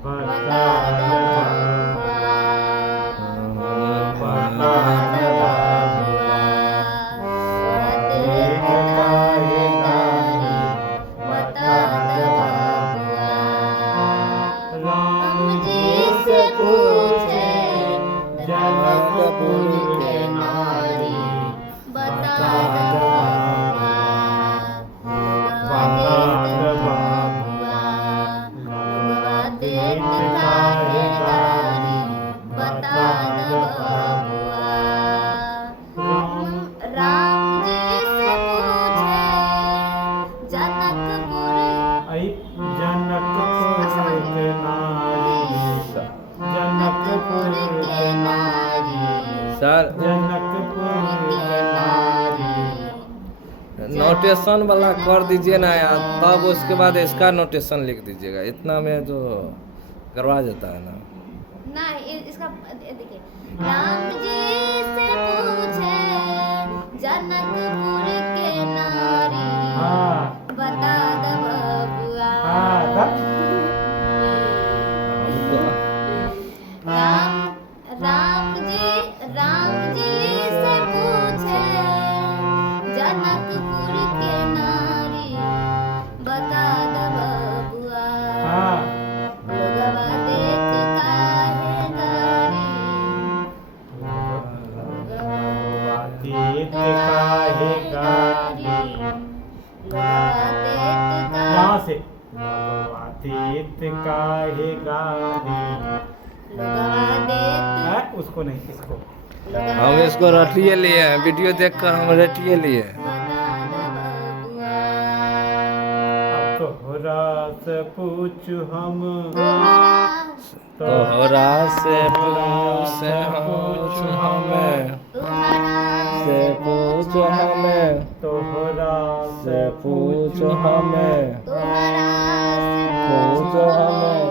बता द बबुआ, बता द बबुआ, देख काहे गारी, बता द बबुआ। राम जी से पूछे जनकपुर के नारी, बता द बबुआ, बता द बबुआ, देख काहे गारी, बता द बबुआ। राम जी से पूछे जनकपुर, जनकपुर के नारी, जनकपुर के नारी, सर जनकपुर के नारी। नोटेशन वाला कर दीजिए ना यार, तब उसके बाद इसका नोटेशन लिख दीजिएगा। इतना में तो करवा जाता है ना। इसका देखिए, राम जी से पूछे जनकपुर के नारी, हाँ बता द बबुआ। राम जी से पूछे जनकपुर के नारी, बता द बबुआ। लोगवा देख काहे गारी, देख काहे गारी, लोगवा देख यहाँ से देख काहे गारी। लोगवा देख, उसको नहीं, इसको हम इसको रटिए लिए हैं, वीडियो देखकर हम रटिए लिए हैं। बता द बबुआ। अब तोहरा से पूछ हम, तोहरा से पूछ हमें, से पूछ हमें, तोहरा से पूछ हमें, पूछ हमें।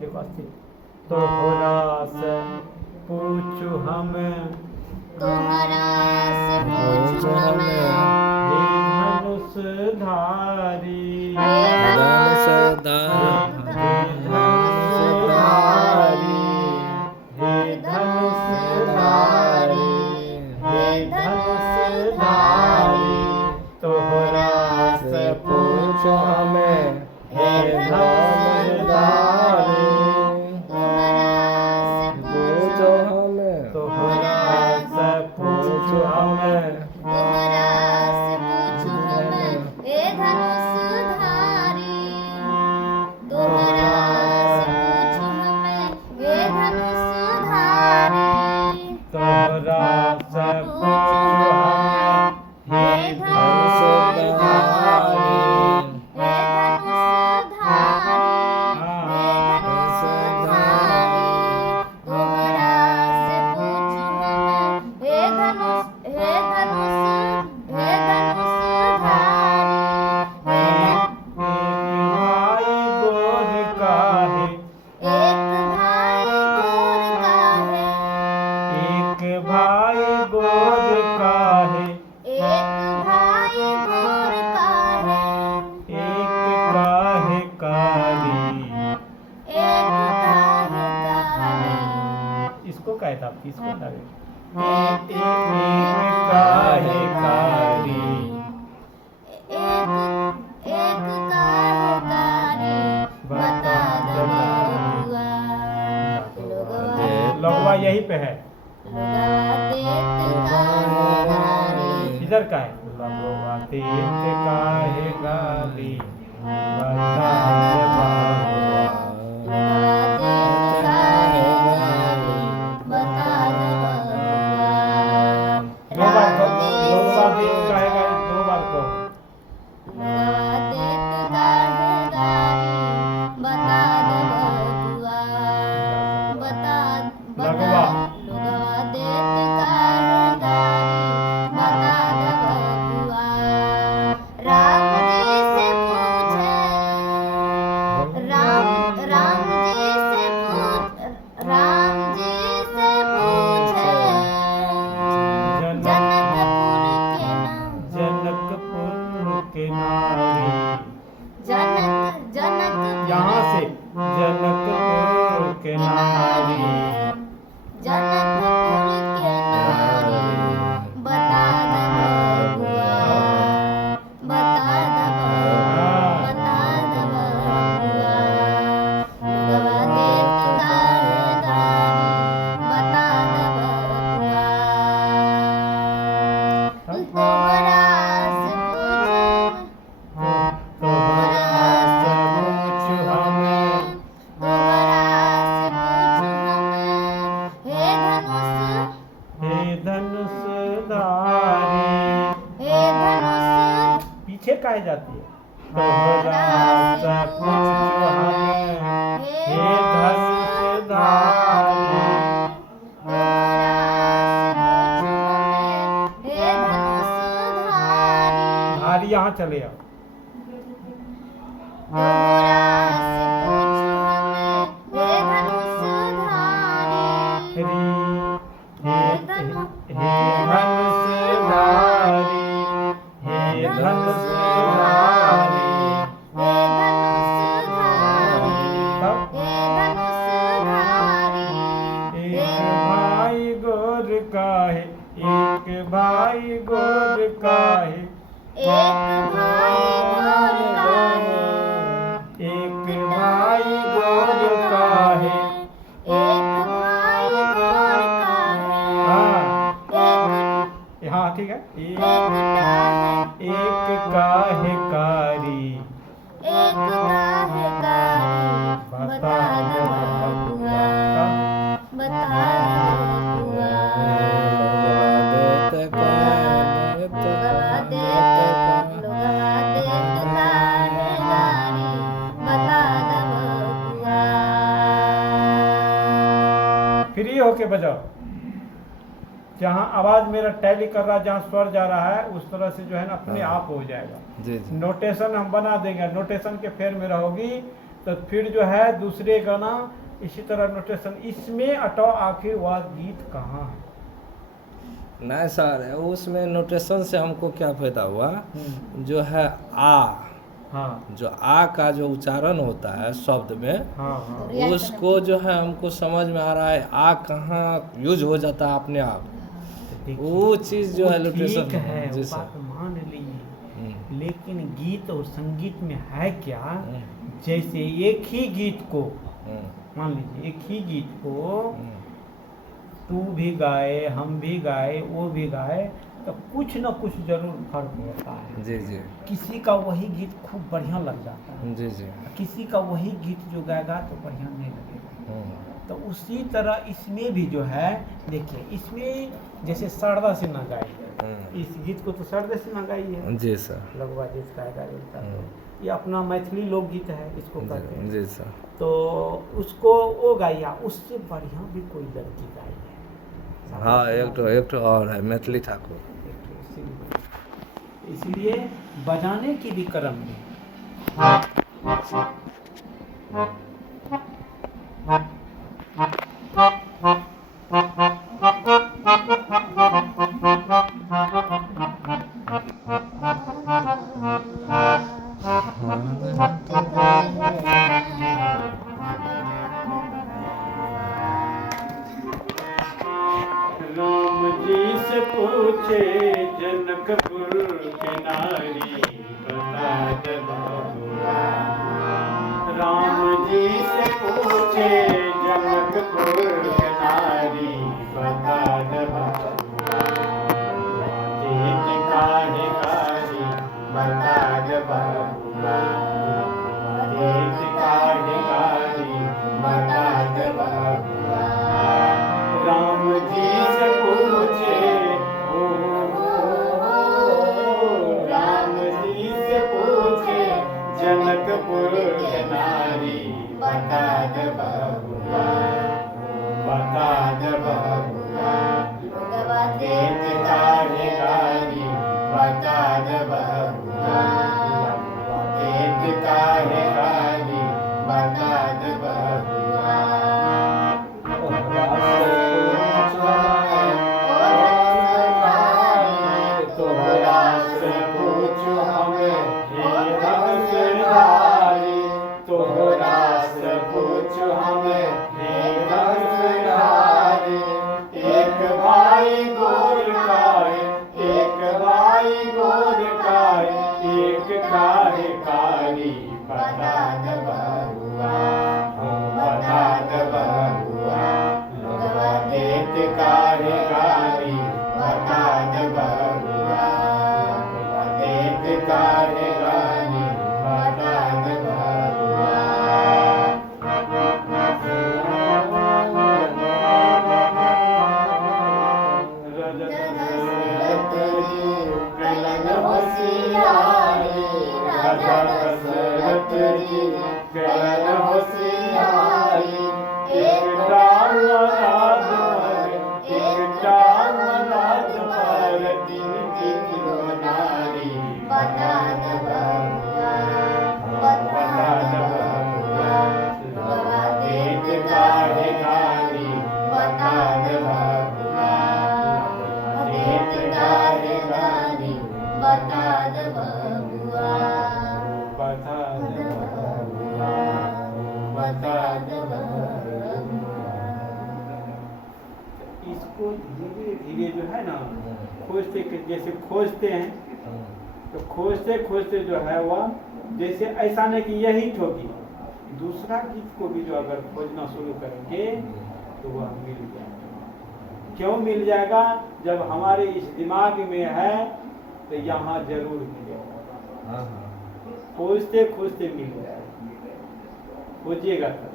देखो अस्सी, तोहरा से पूछ हमें, तुम्हारा से पूछ पूछ हमें, हे धनुषधारी, हे धनुषधारी, हे धनुषधारी, तोहरा से पूछ हमें, हे धनुषधारी, पूछ हमें, तोहरा से पूछ हमें, तोहरा से पूछ हमें, हे धनुषधारी। भाई गोर काहे, एक भाई गोर काहे, एक काहे कारी। इसको क्या था, इसको था एक काहे कारी। बता द बबुआ। लगवा यही पे है, इधर का है। लगवा देख काहे गाली, बता द बबुआ। दो बार को, दो बार देख काहे गाली, दो बार को। लगवा राम काहे जाती है? तोहरा से पूछो हमें हे धनुषधारी। धारी यहाँ चले आओ। एक भाई गोर काहे, एक भाई गोर काहे। हाँ ठीक है। एक काहे कारी, बता दो बबुआ, बता दो फ्री होके बजाओ। जहाँ आवाज मेरा टैली कर रहा है, जहाँ स्वर जा रहा है, उस तरह से जो है ना अपने आप हो जाएगा। जी जी। नोटेशन हम बना देंगे, नोटेशन के फेर में रहोगी तो फिर जो है दूसरे गाना इसी तरह नोटेशन। इसमें अटो आखिर वह गीत कहाँ है? नहीं सर, उसमें नोटेशन से हमको क्या फायदा हुआ, जो है आ, हाँ जो आ का जो उच्चारण होता है शब्द में, हाँ हाँ उसको जो है हमको समझ में आ रहा है आ कहाँ यूज हो जाता है अपने आप, वो चीज़ जो है नोटेशन ठीक है, जी वो सर। बात मान ली, लेकिन गीत और संगीत में है क्या, जैसे एक ही गीत को मान लीजिए, एक ही गीत को तू भी गाए, हम भी गाए, वो भी गाए, तो कुछ न कुछ जरूर फर्क होता है। जी जी किसी का वही गीत खूब बढ़िया लग जाता है, जी जी। किसी का वही गीत जो गाएगा तो बढ़िया नहीं लगेगा। तो उसी तरह इसमें भी जो है, देखिए इसमें जैसे शारदा सिन्हा गाई है, इस गीत को तो शारदा सिन्हा गाई है जी सर। लगवा जिस गाएगा ये अपना मैथिली लोकगीत है, इसको कहते हैं। जी सर। तो उसको वो गाया, उससे बढ़िया भी कोई लड़की गाई है। हाँ, एक तो और है मैथिली ठाकुर। इसलिए बजाने की भी क्रम में राम जी से पूछे जनकपुर के नारी, बता दे बबुआ। राम जी से पूछे जनकपुर के नारी, बता दे बबुआ। जीत काहे कारी, बता दे बबुआ। जीत काहे कारी, बता दे बबुआ। राम जी से पूछे, राम जी से पूछे जनकपुर के नारी, बता दे बबुआ, बता दे बबुआ। जीत काहे कारी, बता दे बबुआ। जीत काहे कारी, बता दे बबुआ। तोहरा से पूछो हमें हे धनुषधारी, तोहरा से पूछो हमें हे धनुषधारी। एक भाई गोर काहे, एक भाई गोर काहे, एक काहे कारी, बता बता दो बबुआ। इसको धीरे धीरे जो है ना खोजते जैसे खोजते हैं, तो खोजते खोजते जो है वह जैसे ऐसा नहीं कि यही ठोकी, दूसरा गीत को भी जो अगर खोजना शुरू करेंगे तो वह मिल जाएगा। क्यों मिल जाएगा? जब हमारे इस दिमाग में है तो यहाँ जरूर मिलेगा। खोजते खोजते मिल जाएगा, खोजिएगा तब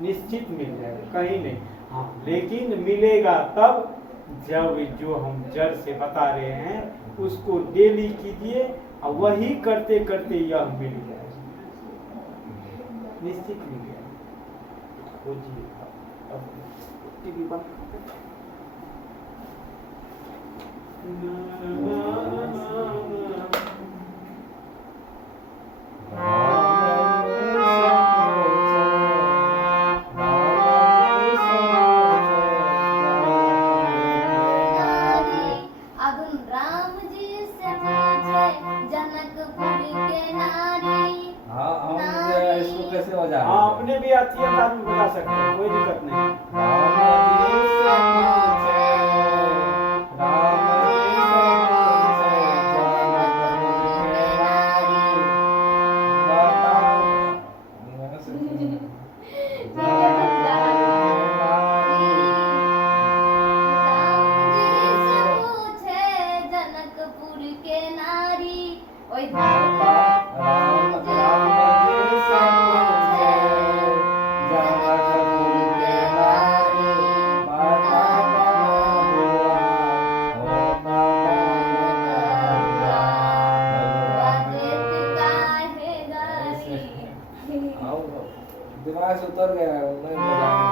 निश्चित मिल जाएगा, कहीं नहीं। हाँ, लेकिन मिलेगा तब जब जो हम जड़ से बता रहे हैं उसको डेली कीजिए और वही करते करते यह मिल जाएगा, निश्चित मिल जाएगा। खोजिए अब टीवी बंद कर अब राम जी से पूछे जनकपुर के नारी। इसको कैसे हो जाए? हाँ, अपने भी अच्छी अंदाज में बता सकते हैं, कोई दिक्कत नहीं। जनकपुर के नारी ओए दिमाग से उतर गया है, नहीं बजाने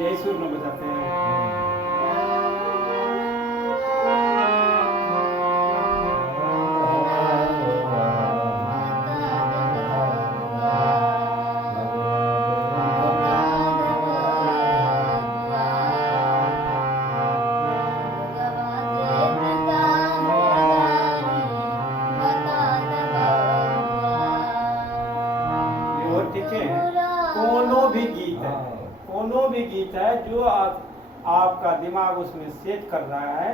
यही सुर में बजाते हैं। ये और ठीक है, कोनो भी गीत है, कोनो भी गीत है जो आपका दिमाग उसमें सेट कर रहा है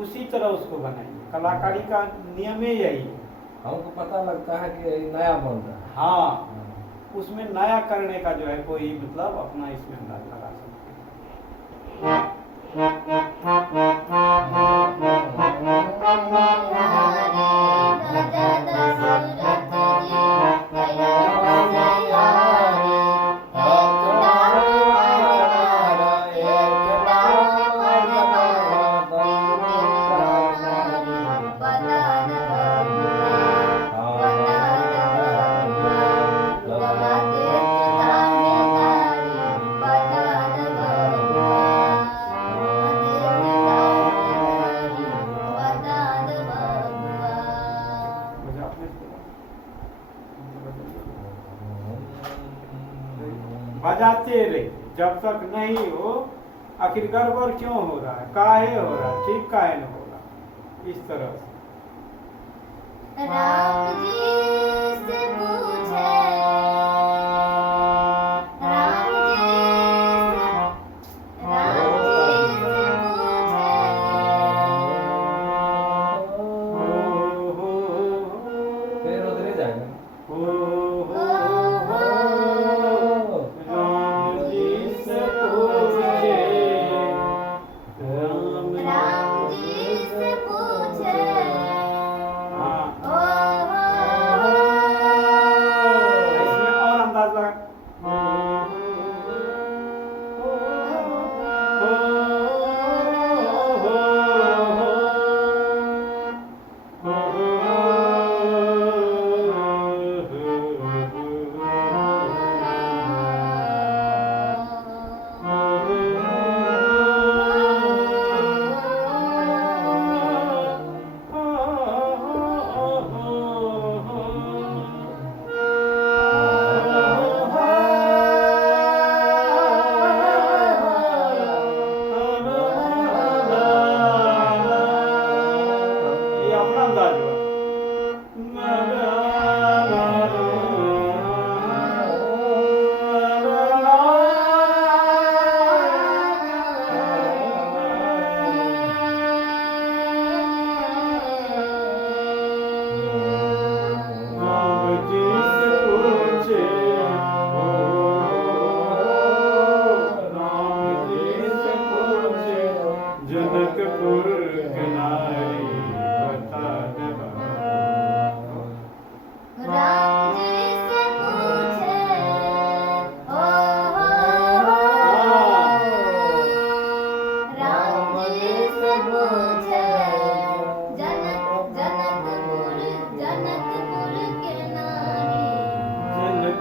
उसी तरह उसको बनाइए। कलाकारी का नियम ही यही है। हमको पता लगता है कि ये नया बन रहा है। हाँ, उसमें नया करने का जो है कोई मतलब अपना इसमें अंदाज लगा सकते हैं। बजाते रहे जब तक नहीं हो। आखिर गड़बड़ क्यों हो रहा है, काहे हो रहा है, ठीक काहे न हो रहा, इस तरह से। राम जी से पूछे, राम जी से पूछे, फिर उधर ही जाएगा। राम जी से पूछे, राम जी से पूछे, हाँ, ओ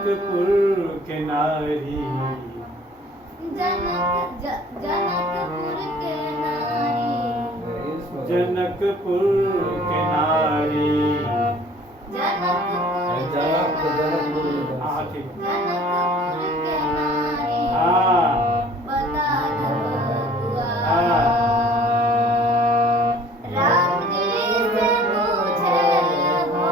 जनकपुर के नारी, जनकपुर के नारी, जनकपुर के नारी, जनकपुर हाँ ठीक है, के नारी, हाँ बता दो बबुआ। हाँ राम जी से पूछे हो,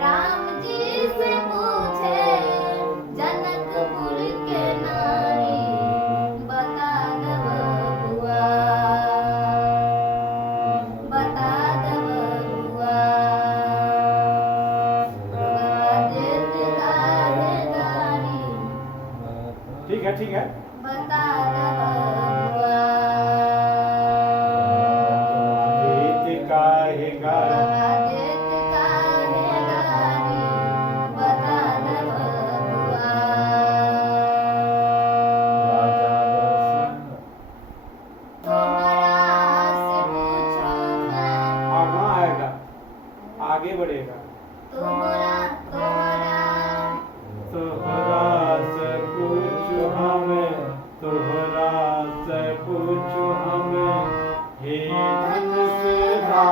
राम जी से पूछे जनकपुर के नारी, बता दो बबुआ, बता दो बबुआ। देत गाहे गारी, ठीक है ठीक है, बता दो बबुआ। गीत काहे गारी, देत गाहे गारी, बता दो बबुआ। तोहरा से पूछो मैं, आगा आएगा, आगे बढ़ेगा। तोहरा तोहरा तोहरा से पूछो हमें, तोहरा से पूछो हमें, हे धनुषधारी,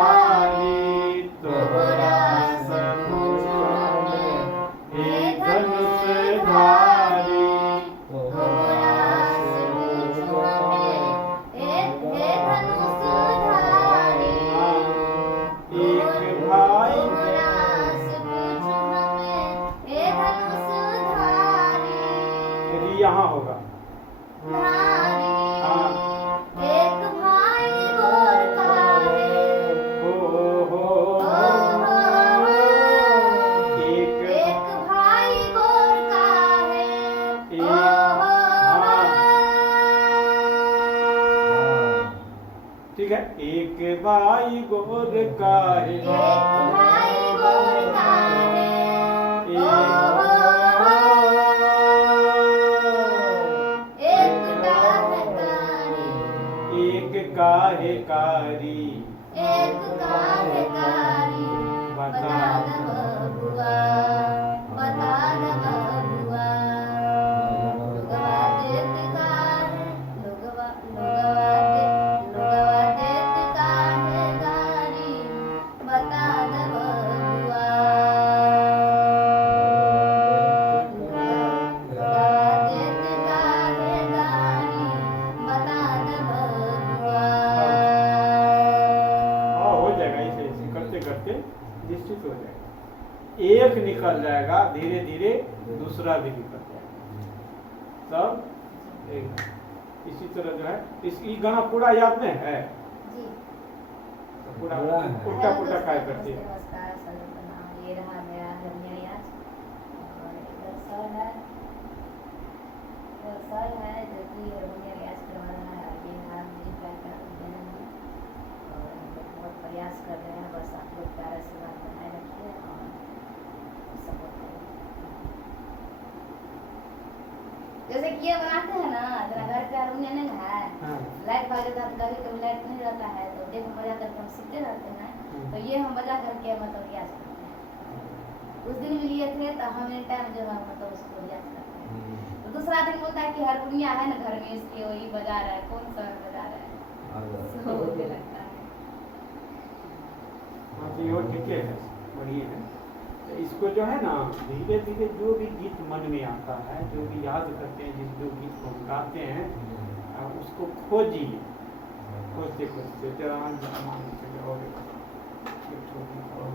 तोहरा से पूछो हमें, हे धनुषधारी, तोहरा से पूछो हमें, हे धनुषधारी। एक भाई तोहरा से पूछो हमें, हे धनुषधारी। यहाँ होगा, धारी, हाँ एक भाई गोर का है, हो एक एक भाई गोर का है, ठीक है, एक भाई गोर का है, एक भाई गोर का है, एक डाहकारी, एक काहेकारी, एक काहेकारी, बता दो बबुआ, बता दो बबुआ। लोगवा देत काहे, लोगवा देत काहेकारी, बता दो बबुआ। लोगवा देत काहेकारी, बता दो बबुआ। हाँ हो जाएगा, ऐसे ऐसे करते करते निश्चित हो जाएगा, एक निकल जाएगा, धीरे धीरे दूसरा भी निकल जाएगा, सब एक इसी तरह जो है। ये गाना पूरा याद में है, जी। तो पूरा पूरा है। उल्टा पुल्टा काय करती है। नमस्कार सभी का नाम ये रहा मेरा धन्य आज, और इधर सर है, जो कि हारमोनियम रियाज करवा रहा है, और ये रहा मेरी गायिका जन्म, और हम लोग बहुत प्रयास कर रहे हैं, बस आप लोग प्यार आशीर्वाद बनाए रखिए और सपोर्ट करिए। जैसे कि ये बनाते हैं ना, जरा घर पे हारमोनियम नहीं है, हाँ लाइट भाग जाता है, कभी कभी लाइट नहीं रहता है, तो देख बजा करके हम सीखते रहते हैं, तो ये हम बजा करके मतलब रियाज करते हैं। उस दिन भी लिए थे तो हम एनी टाइम जो है मतलब उसको रियाज करते हैं। तो दूसरा दिन बोलता है कि हारमोनिया है ना घर में, इसलिए वही बजा रहा है, कौन सा बजा रहा है, तो मुझे लगता है। हाँ तो ये ठीक है, बढ़िया है। तो इसको जो है ना धीरे धीरे जो भी गीत मन में आता है, जो भी याद करते हैं, जिस जो गीत को हम गाते हैं, आप उसको खोजिए, खोजते खोजते जरा मान के जाओगे, एक छोटी और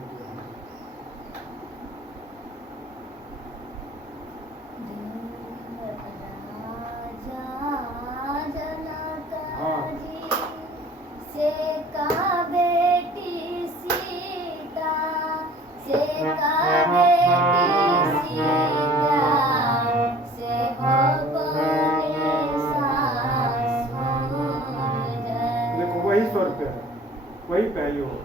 देखो वही स्वर पे है, वही पे है, ये हो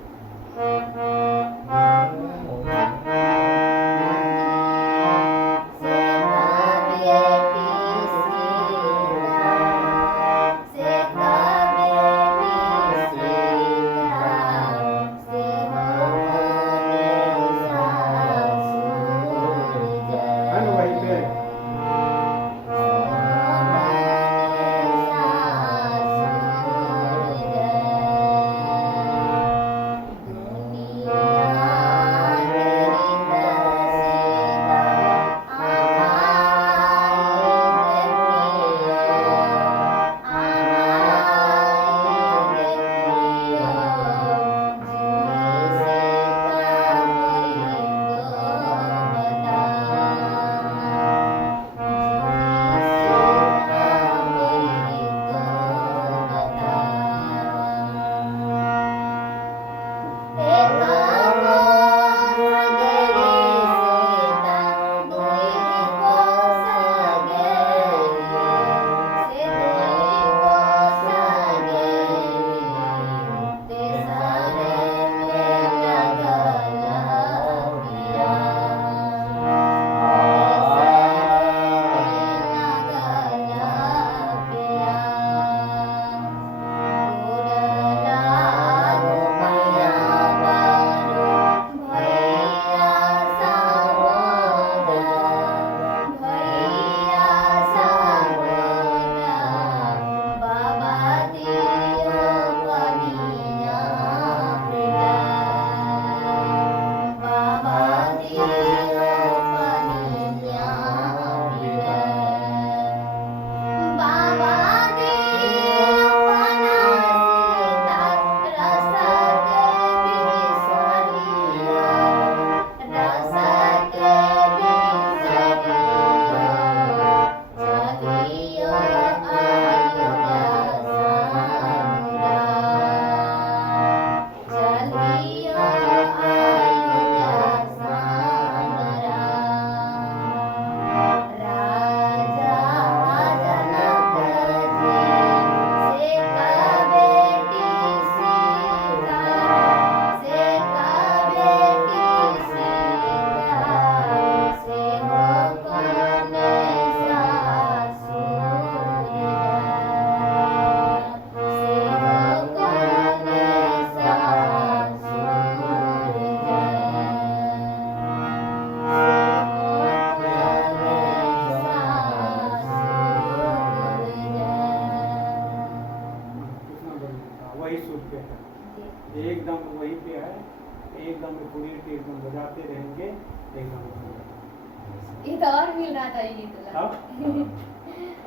ये तो और मिल रहा था ये गीत ला अब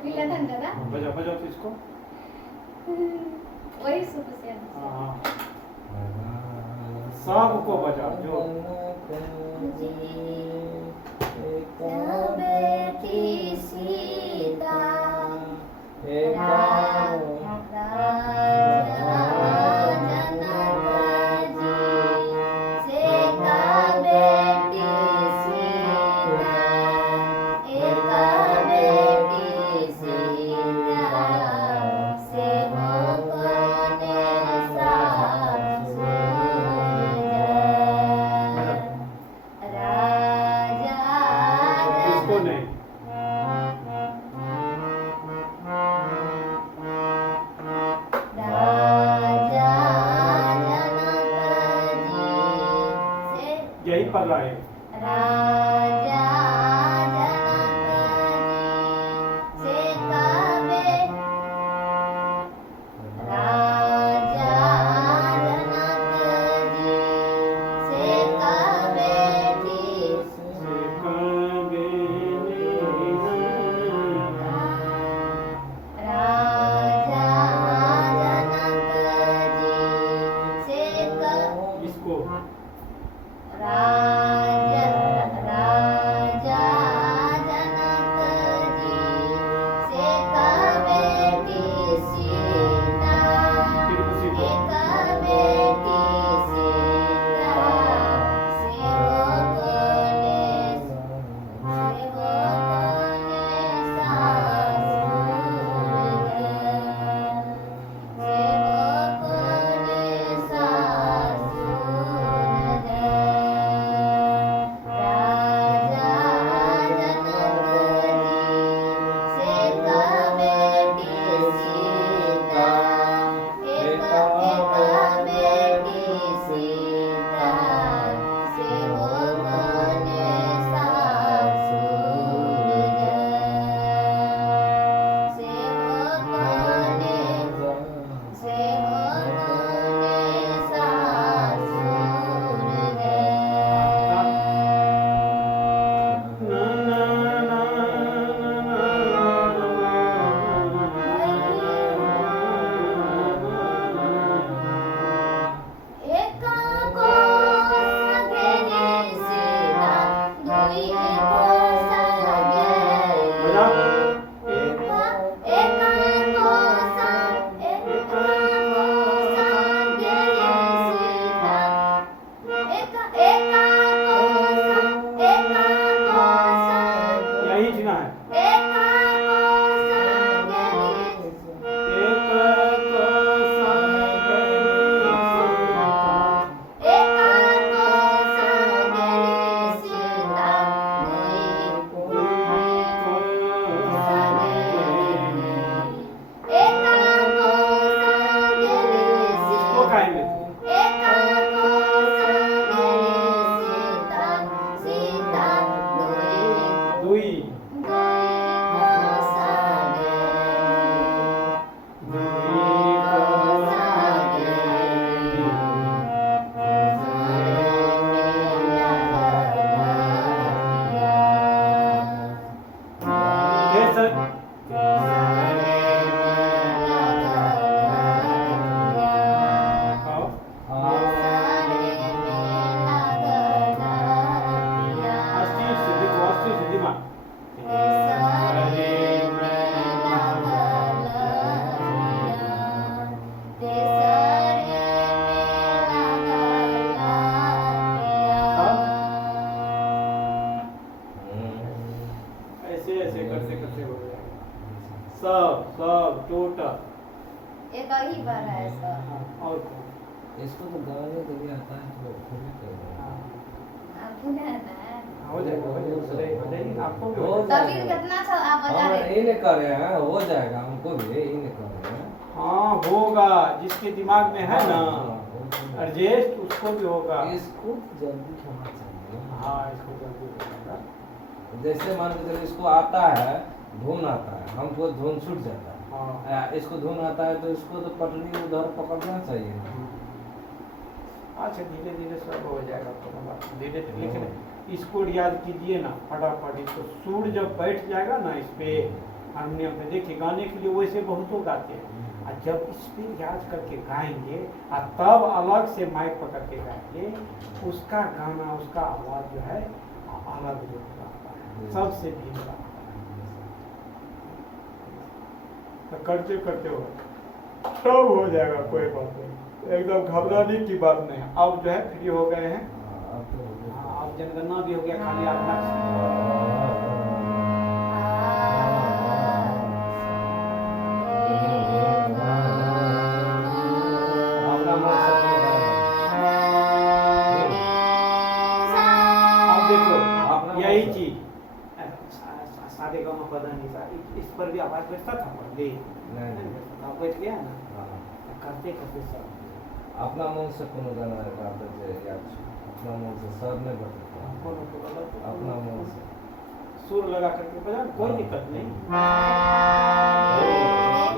मिल रहा था ना दादा बजाओ बजाओ तो इसको। वही सुपर से हाँ सबको बजाओ जो बेटी सीता इसको नहीं यही पढ़ रहा है। राजा जनक जी से कबे राजा जनक जी से कबेटी राजा जनक जी से इसको राजा राजा जनक जी से कबेटी सीता फिर उसी को एक बेटी सीता से हो कोने यही जीना है। इसको खाएंगे दुई ऐसे ऐसे करते करते हो जाएगा। सब टोटल एक ही बार है सब और कौन? इसको तो गाने के लिए आता है तो खुद ही कर रहा है। आपको नहीं आता है हो जाएगा नहीं आपको भी हो हो जाएगा। तभी कितना अच्छा आप बजा हम रहे यही नहीं कर रहे हैं, हो जाएगा हमको भी यही नहीं कर रहे हैं। हाँ होगा, जिसके दिमाग में है ना एडजस्ट उसको भी होगा। इसको जल्दी होना चाहिए। हाँ इसको जल्दी हो जाएगा। जैसे मान के चलिए इसको आता है, धुन आता है, हमको धुन छूट जाता है। हाँ इसको धुन आता है तो इसको तो पटरी उधर पकड़ना चाहिए। अच्छा धीरे धीरे सब हो जाएगा, कोनो बात नहीं। धीरे धीरे, लेकिन इसको रियाज कीजिए ना फटाफट। तो सुर जब बैठ जाएगा ना इस पे हारमोनियम पे, देखिए गाने के लिए वैसे बहुतों गाते हैं, और जब इस पे रियाज करके गाएंगे और तब अलग से माइक पकड़ के गाएंगे, उसका गाना उसका आवाज़ जो है अलग रूप आता है, सबसे भिन्न आता है। तो करते करते हो सब हो जाएगा, कोई बात नहीं, एकदम घबराने की बात नहीं। अब जो है फ्री हो गए हैं, हाँ, अब जनगणना भी हो गया, खाली आपका अब देखो यही चीज सारे गाँव में पता नहीं था, इस पर भी आवाज बैठता था पहले, अब बैठ गया ना, करते करते सब अपना मन से कोनो गाना गाते थे याद छो, अपना मन से सर नहीं बजता, कोनो को गलत अपना मन से सुर लगा करके बजा, कोई दिक्कत नहीं।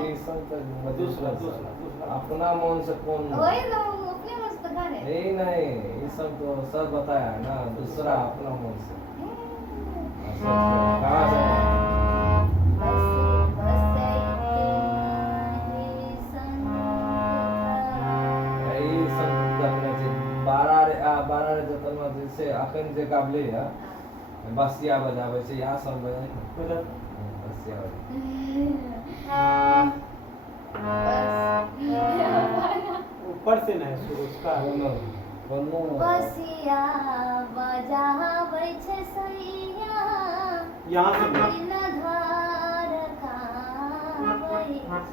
ये सब तो दूसरा दूसरा अपना मन से कौन वही तो अपने मस्त गा रहे यही नहीं, ये सब तो सब बताया है ना, दूसरा अपना मन से कहाँ से यही सब अपने से 12 जतन में जैसे अखन जे गाबले है बसिया बजावे छै, यहाँ सब बजाए बसिया ऊपर से नहीं शुरू उसका कोनो बसिया बजाबै छै सैया, यहाँ से नहीं। दिल धार काबै छै,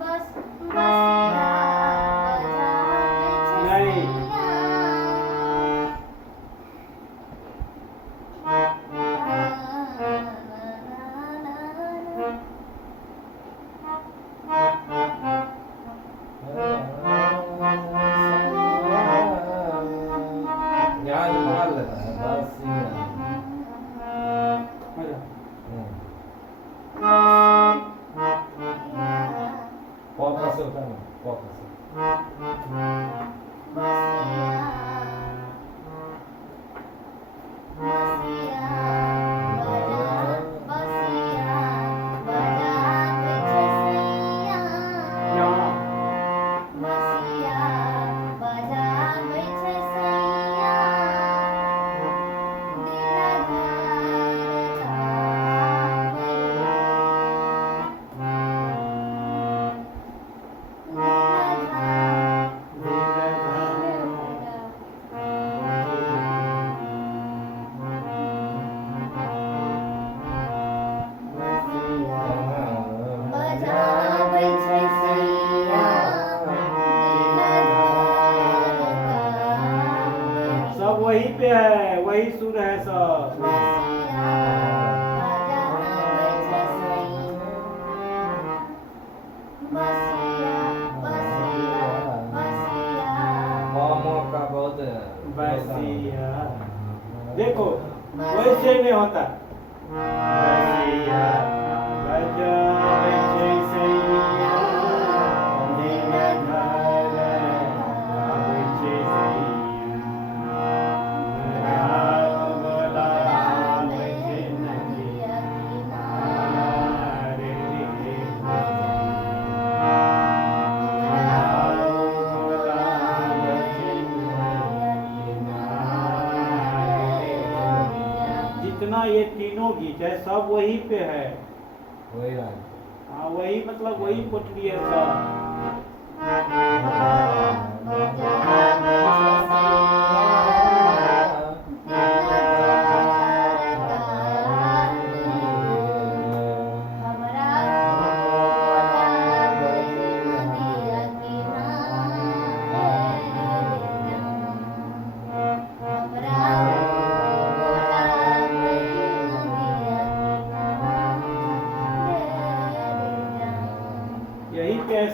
बस बसिया बजाबै छै नहीं। यहाँ जो मार लेता है बसिया पॉपा से होता है ना, पॉपा से सब वही पे है, वही सुर है सब। मामा का बहुत बसिया देखो वैसे नहीं होता, बसिया बजावे छै सैया, दिल धार काबै छै सैया, राम बोलाबै छै नदिया किनारे रे, जितना ये तीनों गीत है सब वही पे है, वही राग हाँ वही मतलब वही कोठरी है सब। यही पे है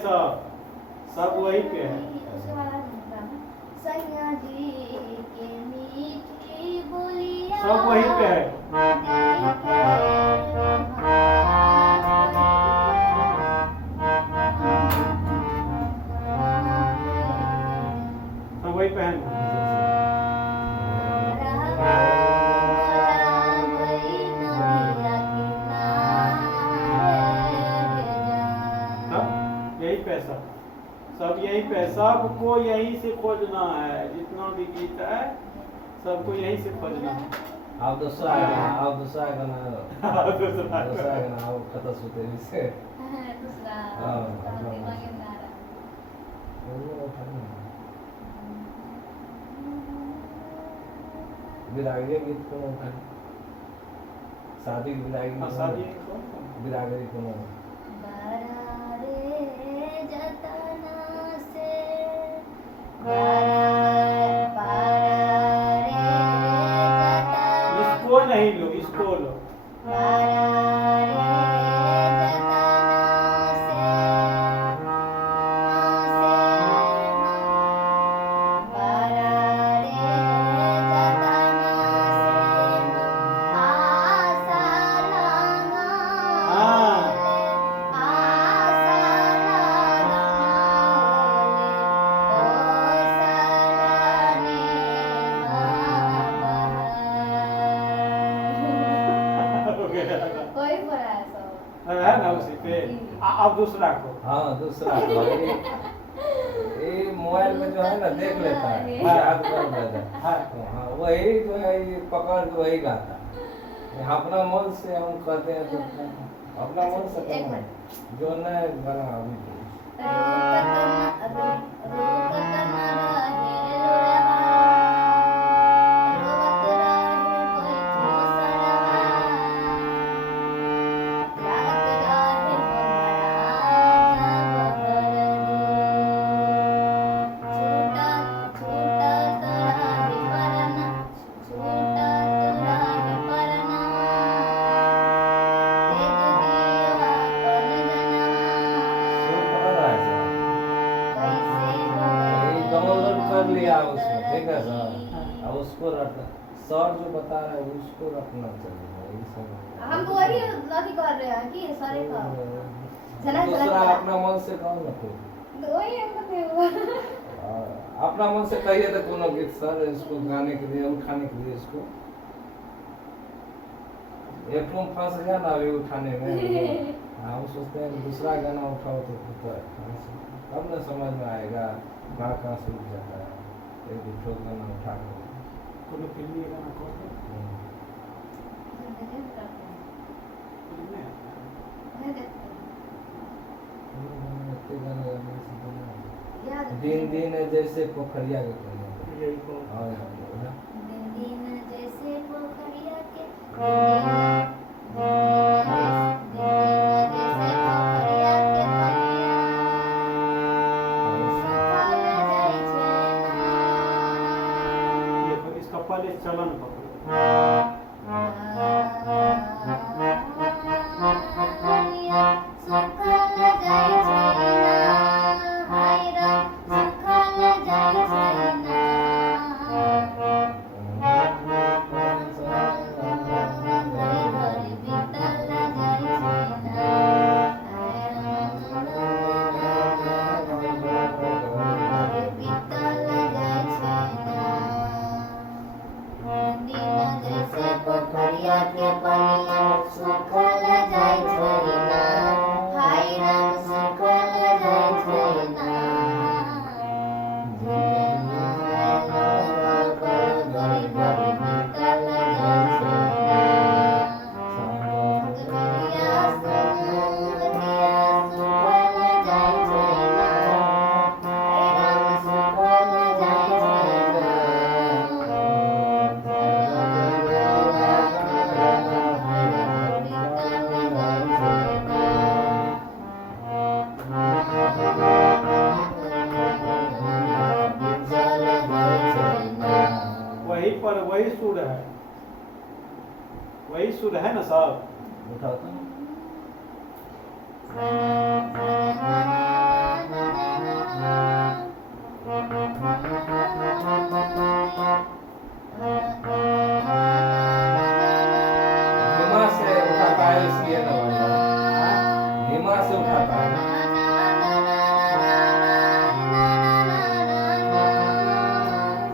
सब वही पे है। सब वही पे है। सब वही पे है। सबको यहीं से खोजना है, जितना भी गीत है सबको यहीं से खोजना है। आप दूसरा गाना दूसरा गाना आप कथा सुते से दूसरा हाँ, दिमाग में आ रहा विरागी गीत को उठाए शादी की विरागी हाँ, शादी को विरागी को बारा रे जतना से बारा बारा रे जतना इसको नहीं लो, इसको लो। बारा रे जतना से बारा रे जतना से आशा लगा हाँ। कोई पड़ा है सब है ना उसी पे। अब दूसरा को। हाँ दूसरा ये मोबाइल में जो है ना देख लेता है याद कर लेता है हाँ वही जो है ये पकड़ के वही गाता है। अपना मन से हम कहते हैं तो अपना मन से एक करना मिनट। जो नए गाना अभी डाउनलोड कर लिया उसमें ठीक है सर अब उसको रखना सर जो बता रहे हैं उसको रखना चाहिए यही सब हम तो वही अथी कर रहे हैं कि सारे का झलक दूसरा झलक अपना मन से कहो ना कोई वही हम बताए अपना मन से कहिए तो कोनो गीत सर इसको गाने के लिए उठाने के लिए इसको एक तुम फंस गया ना अभी उठाने में हम सोचते हैं कि दूसरा गाना उठाओ तो तब ना समझ में आएगा कहाँ से उठ जाता है एक दूसरा गाना उठा कर कोनो फिल्मी गाना कौन है? फिल्म में आता है। याद दिन दिन जैसे पोखरिया के कन्या यही को। हाँ दिन दिन जैसे पोखरिया के देखो इसका पहले चलन पकड़ो। वही सुर है, वही सुर है ना साहब। उठाओ तो धीमा से उठाता है इसलिए ना भाई धीमा से उठाता है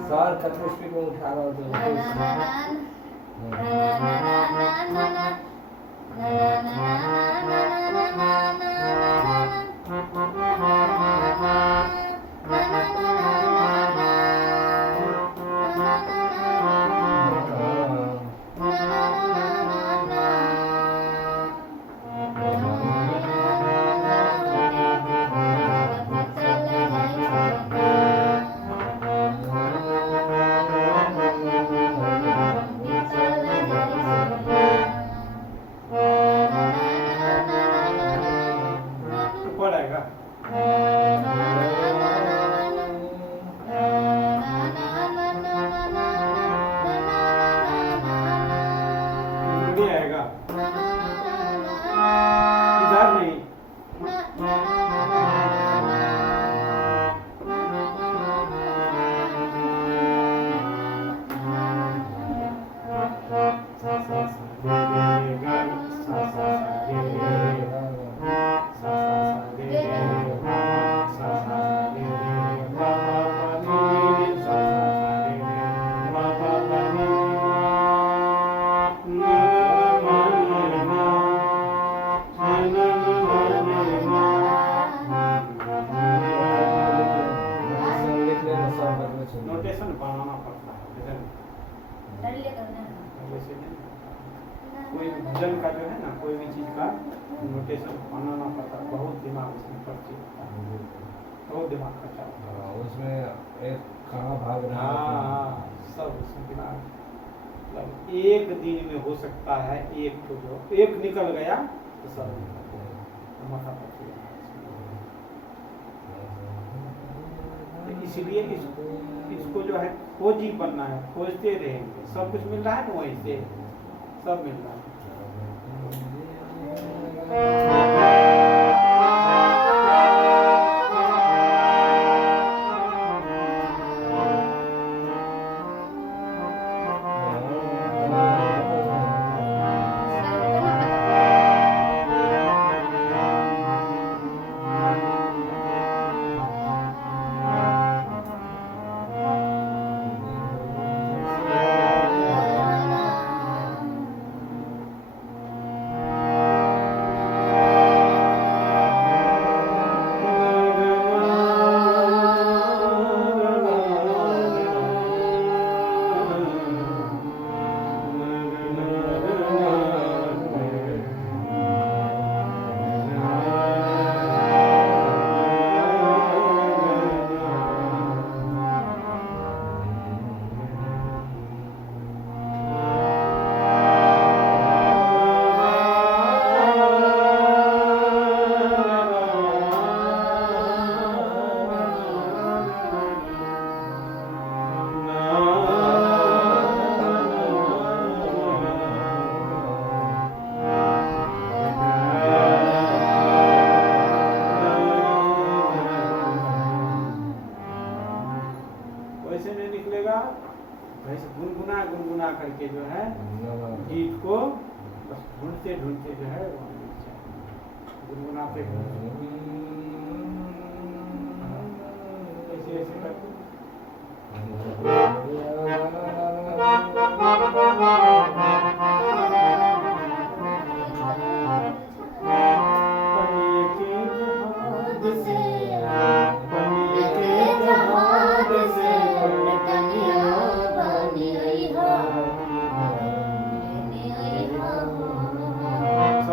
सर खतरे स्पीड में उठा रहा हूँ ऊपर आएगा। नहीं आएगा, इधर नहीं। नोटेशन बनाना पड़ता है, वैसे नहीं। कोई भजन का जो है ना, कोई भी चीज का नोटेशन बनाना पड़ता है, बहुत दिमाग इसमें खर्च होता है, बहुत दिमाग खर्चा होता है। उसमें एक कहाँ भाग रहा है। हाँ, सब उसमें दिमाग, मतलब एक दिन में हो सकता है एक तो जो एक निकल गया तो सब माथा पच्ची। इसलिए इसको जो है खोजी बनना है, खोजते रहेंगे, सब कुछ मिल रहा है ना, वहीं से सब मिल रहा है। वैसे नहीं निकलेगा, वैसे गुनगुना करके जो है गीत को बस ढूंढते ढूंढते जो है गुनगुनाते ऐसे ऐसे करके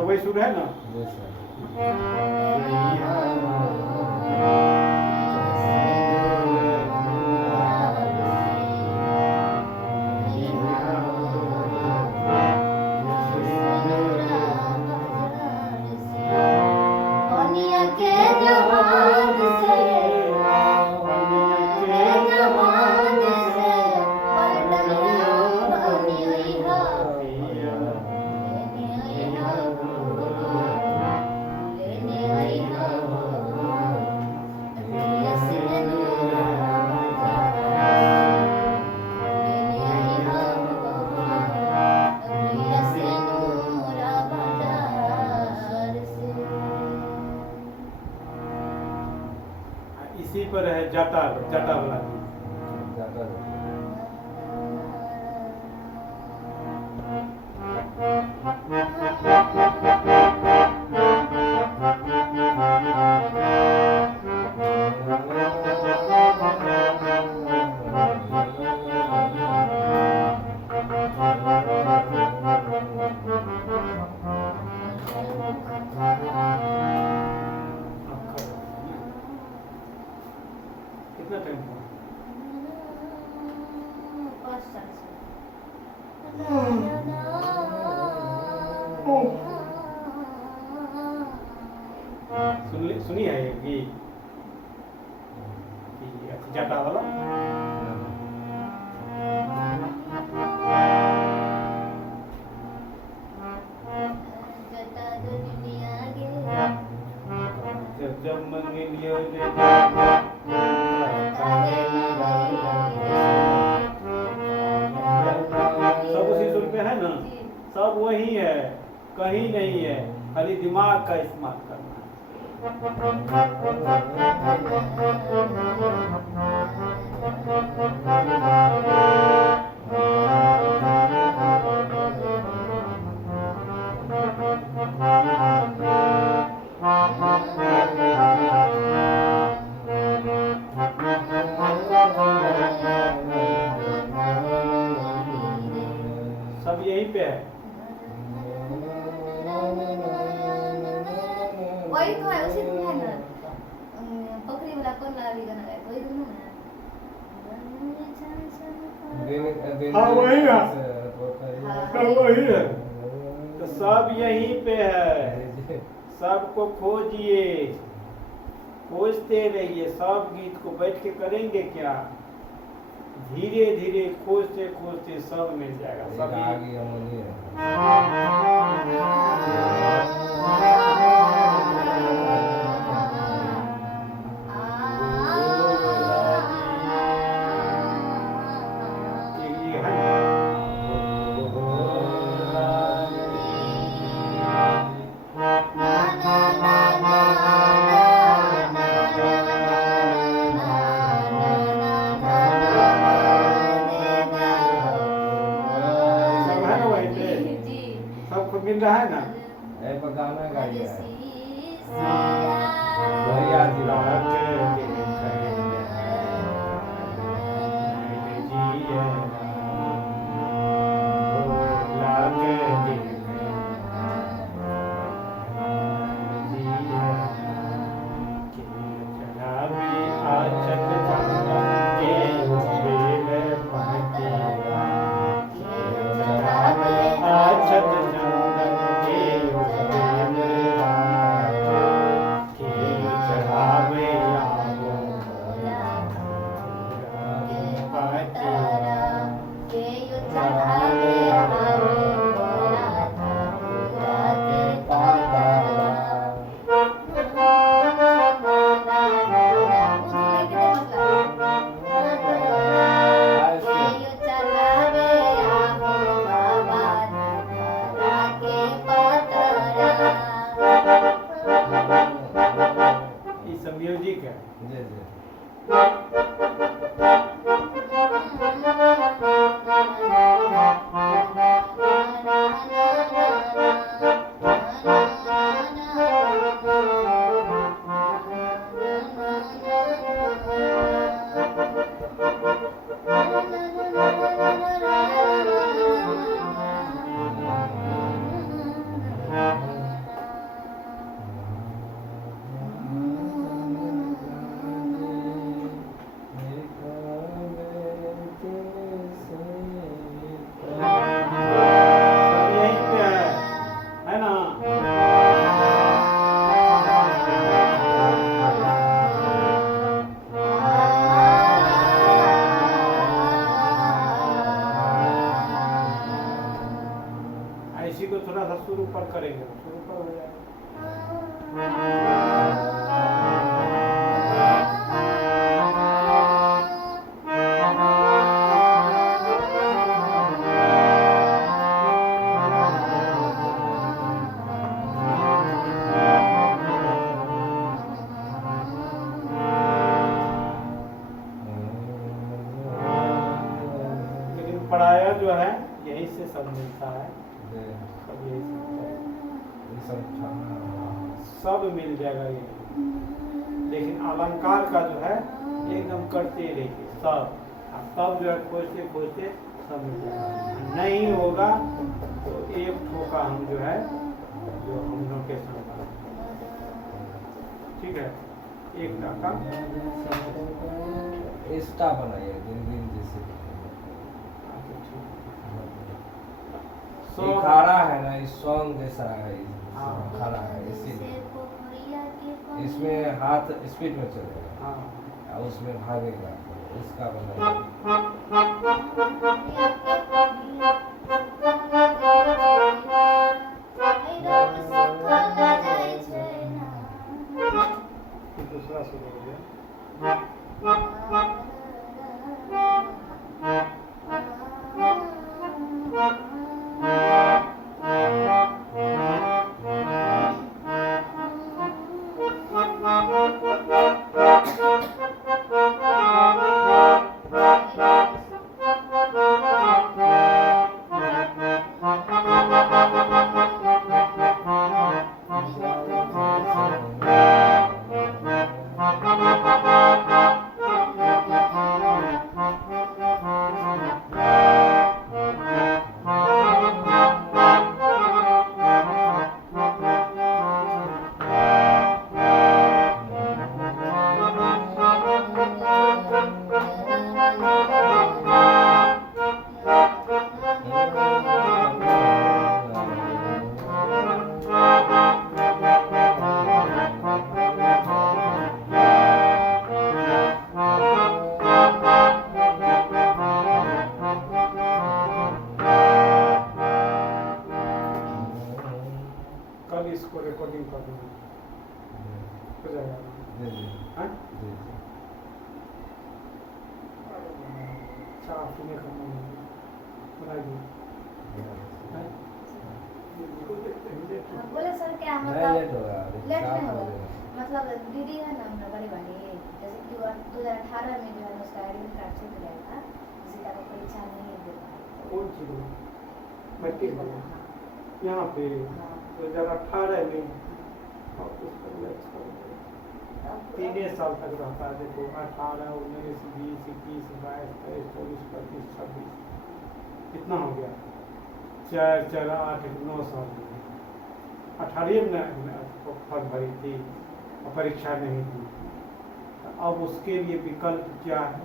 वही सुर है ना। इसी पर है जाटा जाटा वाला जाता सुनी है ये गीत जटा वाला जटा जो दुनिया गे जब मंगलियो ने सब उसी सुर पे है ना, सब वही है, कहीं नहीं है, खाली दिमाग का इस्तेमाल करना सब यहीं पे है। वही तो है, उसी धुन है ना। पकड़ी वाला कौन वाली गाना गाया, वही धुन है ना। हाँ, वही है। हाँ, वही है। तो सब यहीं पे है, सबको खोजिए, खोजते रहिए। सब गीत को बैठ के करेंगे क्या, धीरे धीरे खोजते खोजते सब मिल जाएगा। सब ये है मिल रहा है ना। गाना गाइए म्यूजिक है। जी जी इसी को थोड़ा सा शुरू पर करेंगे, शुरू पर हो जाएगा। लेकिन पढ़ाया जो है यहीं से सब मिलता है, सब यही सब मिल जाएगा ये। लेकिन अलंकार का जो है एकदम करते रहिए सब, तब जो है खोजते खोजते सब मिल जाएगा। नहीं होगा तो एक ठोका हम जो है जो हम लोकेशन का, ठीक है, एक टाका इंस्टा बनाइए दिन दिन जैसे सो खारा है ना, इस सॉन्ग जैसा है, हाँ। खारा है इसीलिए। पोखरिया के इसमें हाथ स्पीड में चलेगा हाँ और उसमें भागेगा, इसका बना दूसरा शुरू हो गया। कल इसको रिकॉर्डिंग कर दूँगा, हो जाएगा। जी जी हाँ? जी चाय पीने का मन बनाइए। हाँ? बोले सर क्या नहीं मतलब लेट होगा, लेट सात में होगा, बजेगा। मतलब दीदी है ना मेरा बड़ी वाली, जैसे कि 2018 में जो है उसका एडमिट कार्ड छूट गया था, इसी कारण परीक्षा नहीं दे पाई। कौन चीज़ में? मैट्रिक में हाँ, यहाँ पे हाँ। 2018 में और उस पर लक्ष्य कर दिया। तब 3 साल तक रहता है। देखो 18, 19, 20, 21, 22, 23, 24, 25, 26 कितना हो गया? 4, 4, 8, 9 साल हो गए। 18 में फॉर्म भरी थी और परीक्षा नहीं दी। तो अब उसके लिए विकल्प क्या है?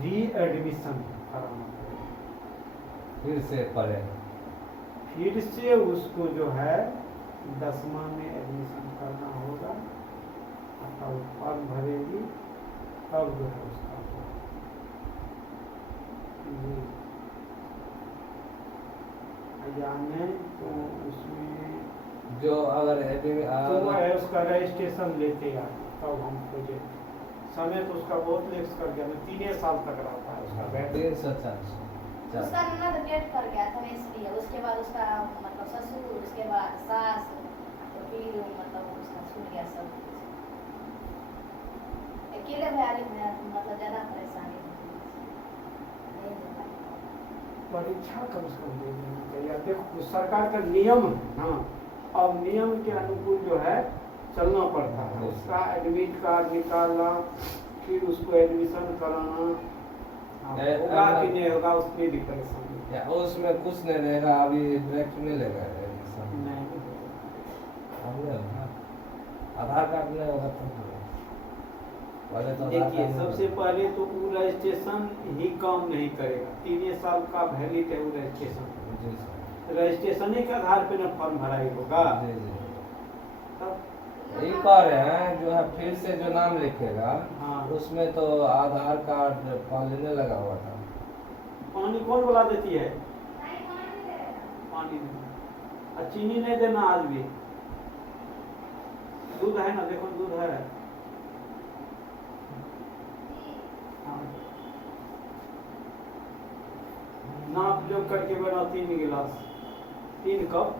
री एडमिशन कराना पड़ेगा। फिर से पढ़े फिर से उसको जो है 10वां में एडमिशन करना होगा, तब फॉर्म भरेगी, तब जो है उसका होगा। यानी तो उसमें जो अगर तो है उसका रजिस्ट्रेशन लेते हैं, तब हम खोजे समय तो उसका बहुत लेक्स कर गया। 3 साल तक रहता है उसका बैठ। 304 उसका ननद डेट कर गया था ना, इसलिए उसके बाद उसका मतलब ससुर, उसके बाद सास, तो फिर मतलब उसका छूट गया सब कुछ। अकेले भैयारी में मतलब ज़्यादा परेशानी नहीं दे पाई। परीक्षा कम से कम दे देना चाहिए। देखो सरकार का नियम है, हाँ, अब नियम के अनुकूल जो है चलना पड़ता है। उसका एडमिट कार्ड निकालना, फिर उसको एडमिशन कराना, होगा कि नहीं होगा उसमें भी परेशानी। या उसमें कुछ नहीं रहेगा, अभी डायरेक्ट मिलेगा एडमिशन। नहीं हमने होगा आधार कार्ड नहीं होगा तो पहले तो आधार देखिए, कार्ड सबसे पहले तो वो रजिस्ट्रेशन ही काम नहीं करेगा। 3 साल का वैलिड है वो रजिस्ट्रेशन। जी सर रजिस्ट्रेशन के आधार पे न फॉर्म भराई होगा। जी जी तब यही कह रहे हैं जो है फिर से जो नाम लिखेगा हाँ। उसमें तो आधार कार्ड पालने लगा हुआ था। पानी कौन बुला देती है? पानी नहीं, और चीनी नहीं देना आज भी। दूध है ना, देखो दूध है। हाँ। नाप जोख करके बना 3 गिलास, 3 कप।